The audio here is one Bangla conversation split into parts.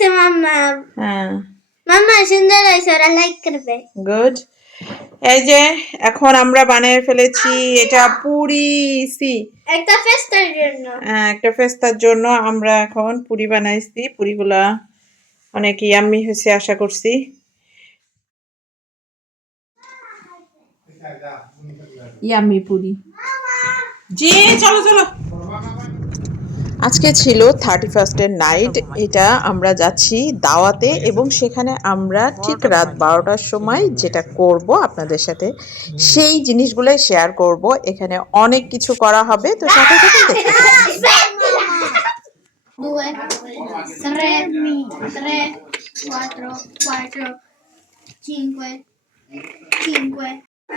হয়েছে মাম্মা হ্যাঁ মাম্মা সুন্দর হয়েছে ওরা লাইক করবে গুড এই যে এখন আমরা বানিয়ে ফেলেছি এটা পুরি সি। একটা ফেস্টার জন্য। হ্যাঁ, একটা ফেস্তার জন্য আমরা এখন পুরি বানাইছি। পুরিগুলা অনেক ইয়াম্মি হয়েছে আশা করছি। ইয়াম্মি পুরি। জি চলো চলো। আজকে ছিল থার্টি ফার্স্টের নাইট এটা আমরা যাচ্ছি দাওয়াতে এবং সেখানে আমরা ঠিক রাত বারোটার সময় যেটা করব আপনাদের সাথে সেই জিনিসগুলোই শেয়ার করব। এখানে অনেক কিছু করা হবে। তো সাথে সাথে দেখতে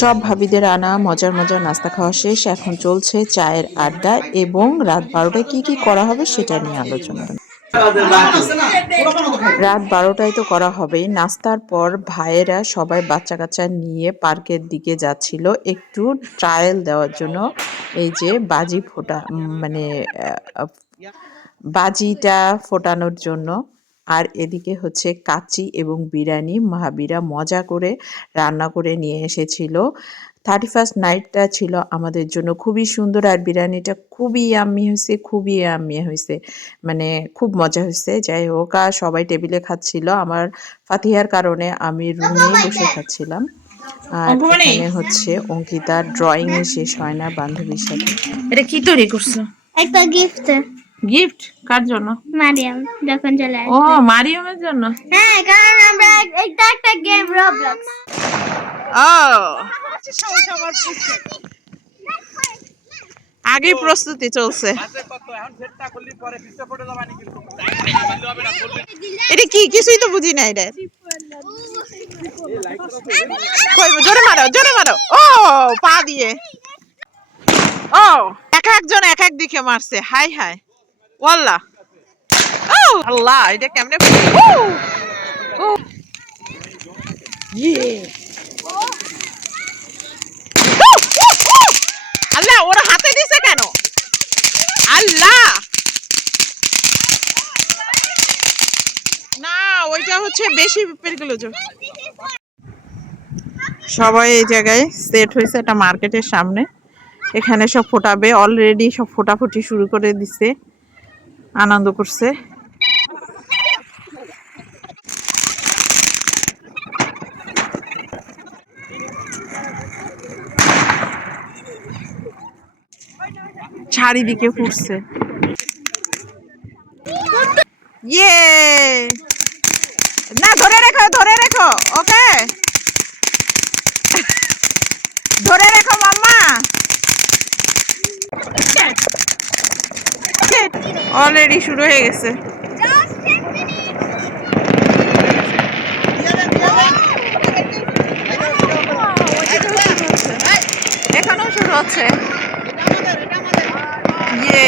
সব ভাবিদের আনা, মজার মজার নাস্তা খাওয়া শেষ। এখন চলছে চায়ের আড্ডা এবং রাত বারোটায় কি কি করা হবে সেটা নিয়ে আলোচনা। রাত বারোটায় তো করা হবেই নাস্তার পর ভাইয়েরা সবাই বাচ্চা কাচ্চা নিয়ে পার্কের দিকে যাচ্ছিল একটু ট্রায়াল দেওয়ার জন্য। এই যে বাজি ফোটা মানে বাজিটা ফোটানোর জন্য। আর এদিকে হচ্ছে কাচ্চি এবং বিরিয়ানি। মাহাবিরা মজা করে রান্না করে নিয়ে এসেছিল। থার্টি ফার্স্ট নাইটটা ছিল আমাদের জন্য খুবই সুন্দর আর বিরিয়ানিটা খুবই আম্মি হয়েছে খুবই আম্মি হয়েছে। মানে খুব মজা হয়েছে। যাই হোক আর সবাই টেবিলে খাচ্ছিল। আমার ফাতিহার কারণে আমি রুমে বসে খাচ্ছিলাম। আর এখানে হচ্ছে অঙ্কিতা ড্রয়িং এ শেষ হয় না বান্ধবীর সাথে। এটা কি তৈরি করছ? একটা গিফট গিফট কার জন্য? মারিয়াম যখন চলে ও আসবে। মারিয়মের জন্য? হ্যাঁ কারণ আমরা এটা একটা গেম রবলক্স ও। আগে প্রস্তুতি চলছে। এটা কি? কিছুই তো বুঝি না এটা জোরে মারো জোরে মারো। ও পা দিয়ে। ও এক একজন এক এক দিকে মারছে। হাই হাই। ওয়াল্লাহ ও আল্লাহ এটা কেমনে আল্লাহ ওর হাতে দিছে কেন আল্লাহ না ওইটা হচ্ছে বেশি পেরগুলো সবাই এই জায়গায় সেট হয়েছে একটা মার্কেটের সামনে। এখানে সব ফোটাবে অলরেডি সব ফোটাফুটি শুরু করে দিছে। আনন্দ করছে। চারিদিকে ফুটছে। ইয়ে! অলরেডি শুরু হয়ে গেছে। এখানেও শুরু হচ্ছে। ইয়ে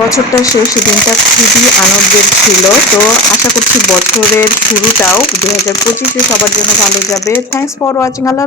বছরটা শেষ, দিনটা খুবই আনন্দের ছিল। তো আশা করছি বছরের শুরুটাও দু হাজার পঁচিশে সবার জন্য ভালো যাবে। Thanks for watching Allah